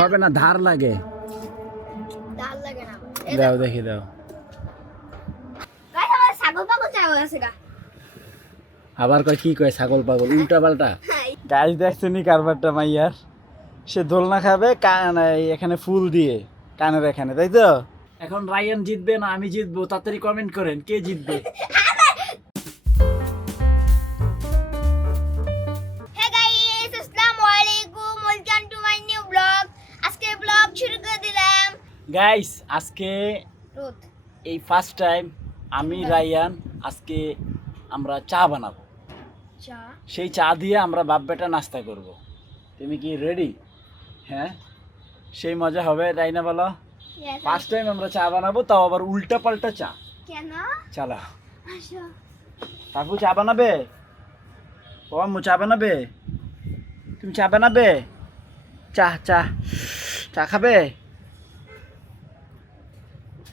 হবে না, ধার লাগে। দাও দেখি দাও। আবার কয় কি কয় ছাগল পাগল, উল্টা পাল্টা। গাছ দেখছেনি কারবারটা মাইয়ার, সে দোলনা খাবে এখানে ফুল দিয়ে কানের এখানে, তাই তো? এখন রায়ান জিতবে না আমি জিতবো? তাড়াতাড়ি কমেন্ট করেন কে জিতবে। গাইস আজকে এই ফার্স্ট টাইম আমি রায়ান আজকে আমরা চা বানাবো। সেই চা দিয়ে আমরা বাপ বেটা নাস্তা করব। তুমি কি রেডি? হ্যাঁ, সেই মজা হবে, তাই না বলো? ফার্স্ট টাইম আমরা চা বানাবো, তাও আবার উল্টা পাল্টা চা। কেন? চলো কাকু চা বানাবে। ও আম্মু চা বানাবে। তুমি চা বানাবে? চা চা চা খাবে?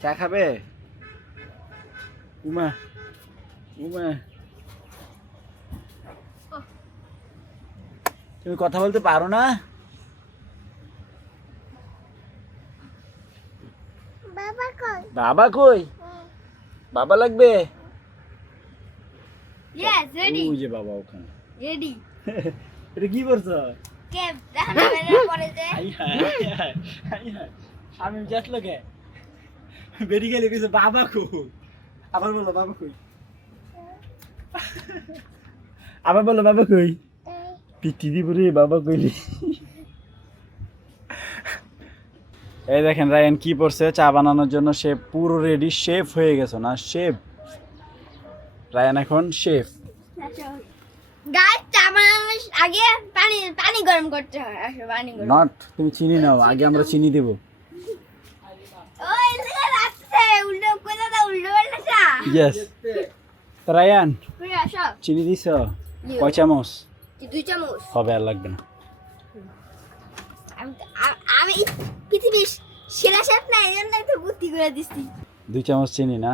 চা খাবে? উমা উমা তুমি কথা বলতে পারো না? বাবা কই? বাবা লাগবে? Yes, ready. ওই যে বাবা ওখানে। Ready. এটা কি করছো? কেপ দেখানো বের করে দে। আমি যাচ্ছিল কে? বেরিয়ে গেলে কিছু বাবা কই? আবার বলো বাবা কই? আবার বলো বাবা কই? পিটি দিব রে বাবা কইলি। এই দেখেন রায়ান কি করছে চা বানানোর জন্য, সে পুরো রেডি, শেফ হয়ে গেছে না? শেফ রায়ান এখন শেফ। গাইস চা বানানোর আগে পানি গরম করতে হয়। আসলে পানি গরম। নট, তুমি চিনি নাও, আগে আমরা চিনি দেব। ওই যে রাখছে উল্টো করে দাও, উল্টো পাল্টা চা। ইয়েস। রায়ান কই আসো? চিনি দিছো? কয় চামচ? 2 চামচ। হবে, আর লাগবে না। আমি পৃথিবীর সেরা শেফ না, এজন্য তো বুদ্ধি করে দিছি। 2 চামচ চিনি না?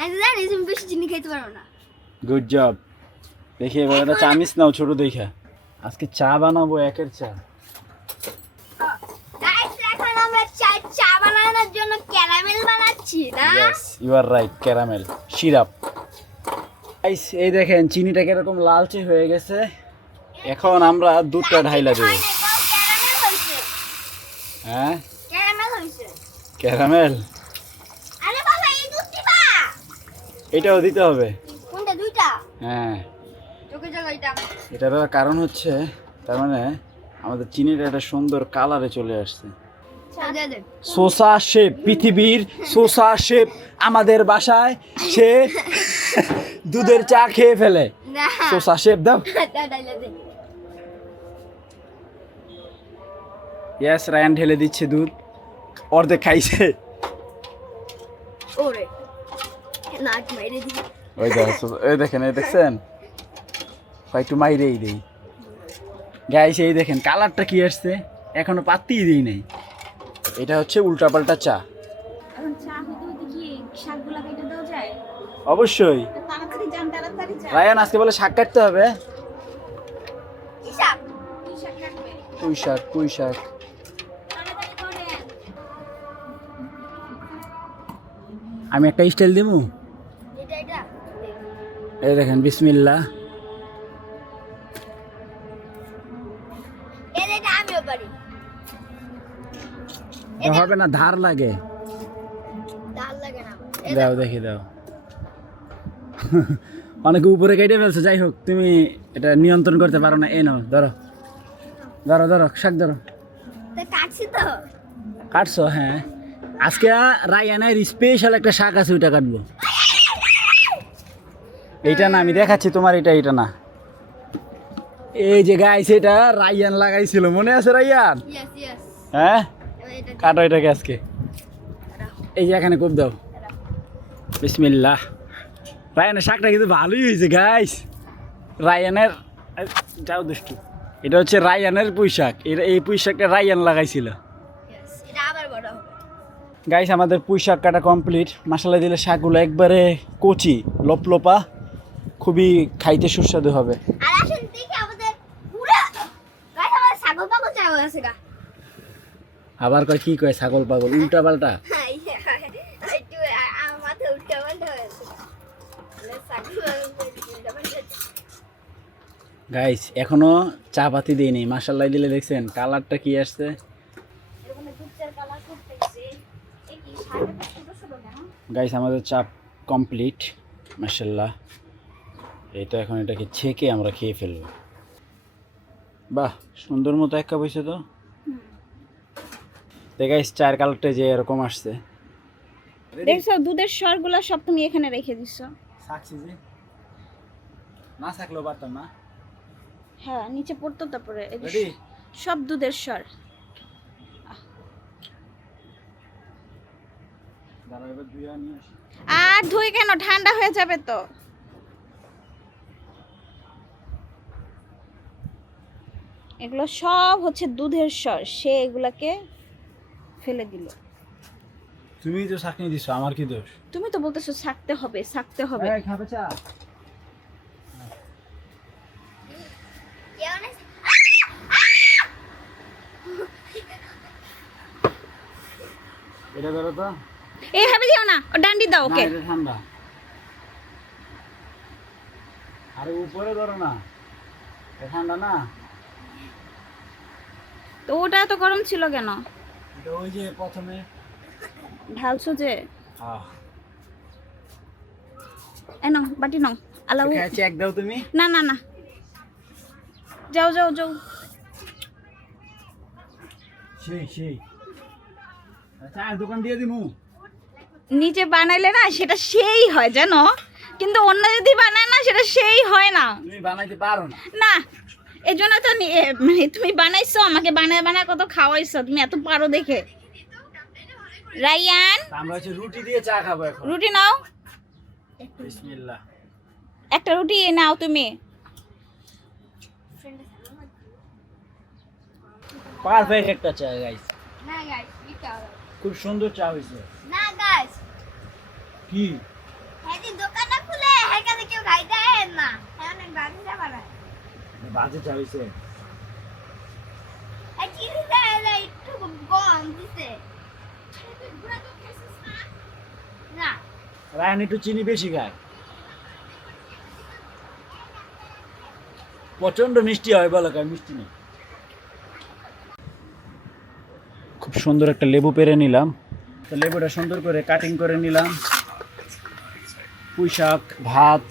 আমি জানি তুমি বেশি চিনি খেতে পারো না। Good job. দেখি এবার একটা চামিচ নাও ছোট দেখা। আজকে চা বানাবো, একের চা। গাইস এখন আমরা চা বানানোর জন্য ক্যারামেল বানাচ্ছি না? Yes, you are right, caramel syrup. Guys এই দেখেন চিনিটা কিরকম লালচে হয়ে গেছে। এখন আমরা দুধটা ঢাইলা দেব। ক্যারামেল হইছে। হ্যাঁ ক্যারামেল হইছে। ক্যারামেল। আরে বাবা এই দুধ দিবা? এটাও দিতে হবে। কোনটা? দুইটা? হ্যাঁ, তোকে জায়গা এটা। এটার কারণ হচ্ছে তার মানে আমাদের চিনিটা একটা সুন্দর কালারে চলে আসছে। দে দে। সোসা শেপ, পৃথিবীর সোসা শেপ আমাদের বাসায় সে দুধের চা খেয়ে ফেলে। না। সোসা শেপ দাও। ডাইলা দে। ইয়েস, রায়ান ঢেলে দিচ্ছে দুধ, অর্ধেক খাইছে। ওরে নাক মেরে দি। ওই দেখেন, এই দেখছেন, একটু মাইরেই দেই। গাইস এই দেখেন কালারটা কি আসছে, এখনো পাত্তিই দিই নাই। এটা হচ্ছে উল্টাপাল্টা চা। এখন চা হতে হতে কি শাকগুলা কেটে দেওয়া যায়? অবশ্যই। তাড়াতাড়ি যান। রায়ান আজকে বলে শাক কাটতে হবে। কি শাক? কি শাক কাটবে? পুঁই শাক, পুঁই শাক। তাড়াতাড়ি করেন। আমি একটা স্টাইল দিব। এটা এই দেখেন বিসমিল্লাহ। এটা আমিও পারি। হবে না, ধার লাগে। ডাল লাগে না। দাও দেখি দাও। অনেকে উপরে কেটে ফেলছো, যাই হোক তুমি এটা নিয়ন্ত্রণ করতে পারো না। এই নাও, ধরো ধরো ধরো, শাক ধরো। তো কাটছি তো। কাটছো? হ্যাঁ, আজকে রায়ানের স্পেশাল একটা শাক আছে, ওইটা কাটবো। এইটা না, আমি দেখাচ্ছি তোমার, এটা না। এই যে গাইস এটা রায়ান লাগাইছিল, মনে আছে রায়ান? Yes yes. হ্যাঁ, এটা কাটো এটাকে আজকে। এই যে এখানে কোপ দাও। বিসমিল্লাহ। রায়ানের শাকটা কিন্তু ভালোই হয়েছে গাইস। রায়ানের যাও দুষ্টু, এটা হচ্ছে রায়ানের পুঁই শাক। এই পুঁই শাকটা রায়ান লাগাইছিল। ইয়েস, এটা আবার বড় হবে। গাইস আমাদের পুঁই শাক কাটা কমপ্লিট। মশলা দিলে শাকগুলো একবারে কচি, লোপলোপা, খুবই খাইতে সুস্বাদু হবে। আর আসেন দেখি আমাদের পুরা গাছ আমাদের ছাগল পাগল চা আছে গা। আবার কয় কি কয় ছাগল পাগল উল্টা পাল্টা। একটু আমার মাথা উল্টা পাল্টা হয়েছে ছাগল উল্টা পাল্টা। গাইস এখনো চা পাতি দেইনি, মাশাআল্লাহ দিলে দেখছেন কালারটা কি আসছে। এরকম দুধের কালার করতেছে এই কি শাড়িটা ছোট ছোট কেন? গাইস আমাদের চা কমপ্লিট মাশাআল্লাহ। এই তো এখন এটাকে ছেঁকে আমরা খেয়ে ফেলবো। বাহ সুন্দর মতো এক কাপ হয়েছে তো। গাইস চায়ের কালারটা যে এরকম আসছে দেখছো দুধের স্বরগুলো সব তুমি এখানে রেখে দিছো। সাকছি যে না থাকলেও পারতাম না। হ্যাঁ নিচে পড়তো তারপরে এই যে রেডি সব দুধের স্বর। দাঁড়া এবার দুইয়া নিয়ে আসি। আর ধুই কেন, ঠান্ডা হয়ে যাবে তো। এগুলো সব হচ্ছে দুধের স্বর, সে এগুলাকে ফেলে দিল। তুমি তো চাকনি দিছো, আমার কি দোষ? তুমি তো বলতেছো থাকতে হবে থাকতে হবে। এই খাবে চা? কেমন আছে? এটা ধরো তো। এইভাবে দিও না, ও ডান্ডি দাও না ওকে। এটা ঠান্ডা। আরে উপরে ধরো না, এটা ঠান্ডা না। তো ওটা এত গরম ছিল কেন? এটা ওই যে প্রথমে ঢালছো যে। হ্যাঁ এই নাও বাটি নাও। আলাউ চেক দাও তুমি। না না না, যাও যাও যাও। সেই সেই চায়ের দোকান দিয়ে দিমু। নিজে বানাইলে না সেটা সেই হয় জানো, কিন্তু অন্য যদি বানায় না সেটা সেই হয় না। তুমি বানাইতে পারো না। না এই জন্য তো মানে তুমি বানাইছো, আমাকে বানায় বানায় কত খাওয়াইছো, তুমি এত পারো দেখে। রায়ান আমরা হচ্ছে রুটি দিয়ে চা খাবো এখন। রুটি নাও, বিসমিল্লাহ। একটা রুটি নাও তুমি। পারফেক্ট একটা চা গাইস, না গাইস এটা খুব সুন্দর চা হয়েছে। না গাইস কি হ্যাঁ যে দোকান খুলে হ্যাঁ কাছে কেউ খাইতে আয় না, হ্যাঁ অনেক বাজে যা বানায়। বাজে চা হয়েছে? হ্যাঁ চিনি দেয় না একটু কম দিছে না। রায়ন একটু চিনি বেশি খায়, প্রচন্ড মিষ্টি হয় বলো, কার মিষ্টি নেই। খুব সুন্দর একটা লেবু পেরে নিলাম, তো লেবুটা সুন্দর করে কাটিং করে নিলাম। পুঁই শাক, ভাত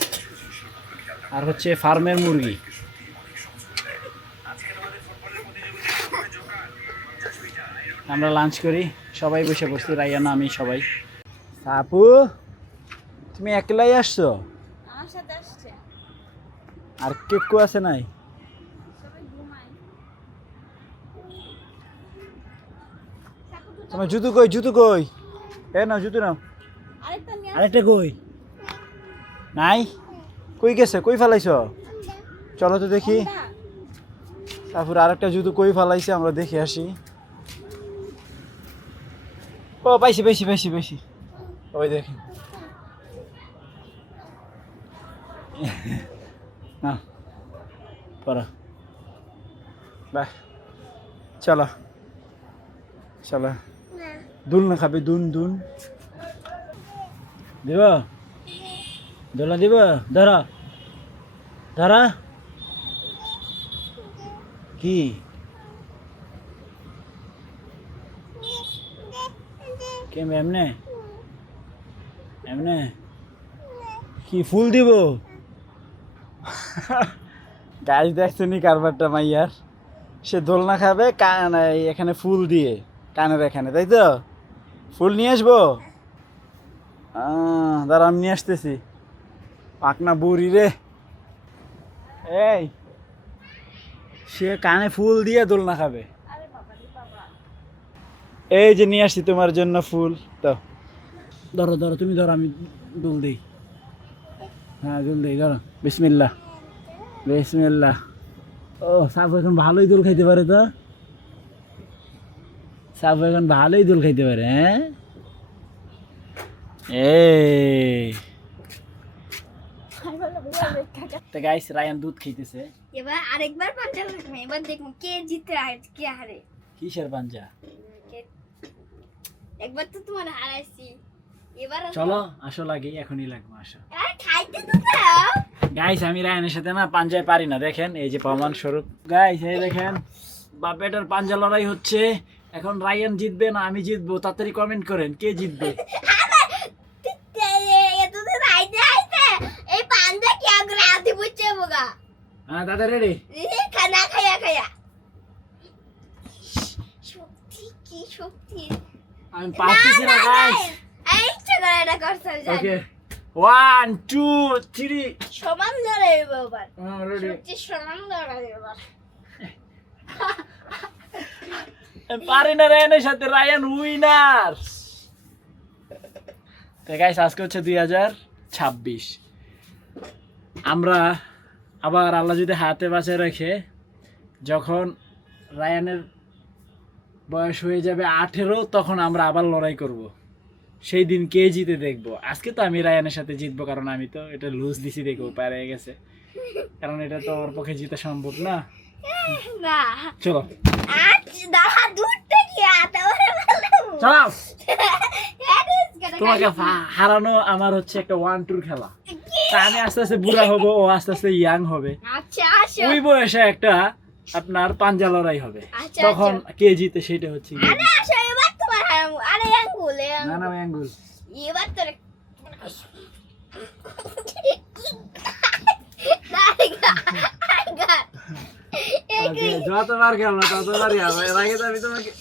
আর হচ্ছে ফার্মের মুরগি। আমরা লাঞ্চ করি, সবাই বসে পড়ছি, রাইয়ানা আমি সবাই। আপু তুমি একলাই আসছো? আমার সাথে আসছে আর কেকু আছে নাই? সবাই ঘুমায়। তোমার জুতো কই? জুতো কই? এ নাও জুতো নাও। আরেকটা নিয়ে আরেকটা কই? নাই? কই গেছে? কই ফেলাইছ? চলো তো দেখি। আসো। তারপর আরেকটা জুতো কই ফেলাইছে আমরা দেখে আসি। ও পাইছি পাইছি পাইছি পাইছি, ওই দেখি না পড়া। বাহ চলো চলো। দুল না খাবে? দুন দুন দিব? দোলা দিব? ধরা ধরা কি কেম এমনে এমনে কি ফুল দিব? গাছ দেখছেনি কারবারটা মাইয়ার, সে দোলনা খাবে কান এখানে ফুল দিয়ে কানের এখানে, তাই তো? ফুল নিয়ে আসবো? দাঁড়া আমি নিয়ে আসতেছি। পাকনা বুড়ি রে, এই সে কানে ফুল দিয়ে দোলনা খাবে। এই যে নিয়ে আসছি তোমার জন্য ফুল, তো ধরো ধরো তুমি ধরো, আমি দুল দিই। হ্যাঁ দুল দিই, ধরো। বিসমিল্লাহ বিসমিল্লাহ। ও সাবু এখন ভালোই দোল খাইতে পারে তো, সাবু এখন ভালোই দোল খাইতে পারে। হ্যাঁ এই তো গাইস রায়ান দুধ খাইতেছে। এবার আরেকবার পাঞ্জা লাগবে, এবার দেখবো কে জিতে আর কে হারে। কিসের পাঞ্জা? একবার তো তোমার হারাইছি, এবার চলো আসো লাগে, এখনই লাগবে, আসো। আর খাইতে তো দাও। গাইস আমি রায়ানের সাথে না পাঞ্জায় পারি না, দেখেন এই যে প্রমাণ স্বরূপ। গাইস এই দেখেন বাপ বেটার পাঞ্জা লড়াই হচ্ছে। এখন রায়ান জিতবে না আমি জিতবো? তাড়াতাড়ি কমেন্ট করেন কে জিতবে। এতদিন আইতে আইতে এই পাঞ্জা কি আগে আদি বুঝছে বোগা। হ্যাঁ দাদা রেডি? খানা খায়া খায়া শক্তি কি শক্তি। আমি পারতেছি না গাইস। এই চগড়াটা করছ ওকে 1 2 3 সমান লড়াই বাবা। রেডি? শক্তি সমান লড়াই বাবা। আমি পারি না রায়ানের সাথে, রায়ান উইনার। তো গাইস আজকে হচ্ছে 2026। আমরা আবার আল্লাহ যদি হাতে বাঁচায় রাখে, যখন রায়ানের বয়স হয়ে যাবে 18 তখন আমরা আবার লড়াই করব। সেই দিন কে জিতে দেখবো। আজকে তো আমি রায়ানের সাথে জিতবো, কারণ আমি তো এটা লুজ দিছি, দেখবো পারে গেছে, কারণ এটা তো ওর পক্ষে জিতা সম্ভব না। না চলো আজ দাঁড়া দুধটা কি আতে ওরে চলো। ভালো। তোমাকে হারানো আমার হচ্ছে একটা 1-2 খেলা। তা আমি আস্তে আস্তে বুড়া হব, ও আস্তে আস্তে ইয়াং হবে। আচ্ছা আসো। ওই বয়সে একটা আপনার পাঞ্জা লড়াই হবে, আচ্ছা, তখন কে জিতে সেটা হচ্ছে গিয়ে। আরে আসো এবার তোমার হারামু। আরে আঙ্গুল না না আঙ্গুল এবার তোর যতবার খেলো ততবারই হবে। এর আগে তো আমি তোমাকে,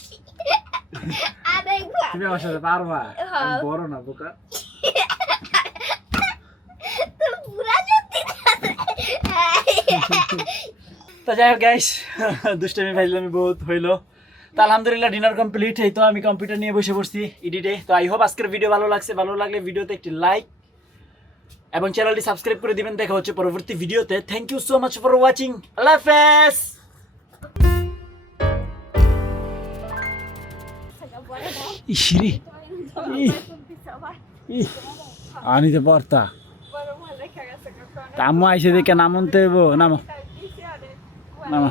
তুমি আমার সাথে পারবা? আমি বড় না বোকা। তো যাই হোক গাইস, দুষ্টামি ফাইজলামি বহুত হইলো। তো আলহামদুলিল্লাহ ডিনার কমপ্লিট। এই তো আমি কম্পিউটার নিয়ে বসে পড়ছি এডিটে। তো আই হোপ আজকের ভিডিও ভালো লাগছে। ভালো লাগলে ভিডিওতে একটি লাইক এবং চ্যানেলটি সাবস্ক্রাইব করে দিবেন। দেখা হচ্ছে পরবর্তী ভিডিওতে। Thank you so much for watching. আল্লাহ হাফেজ। ইসিরি আনি তো পড়তা আম্মু আইসে দেখে নামতে নামো নামো।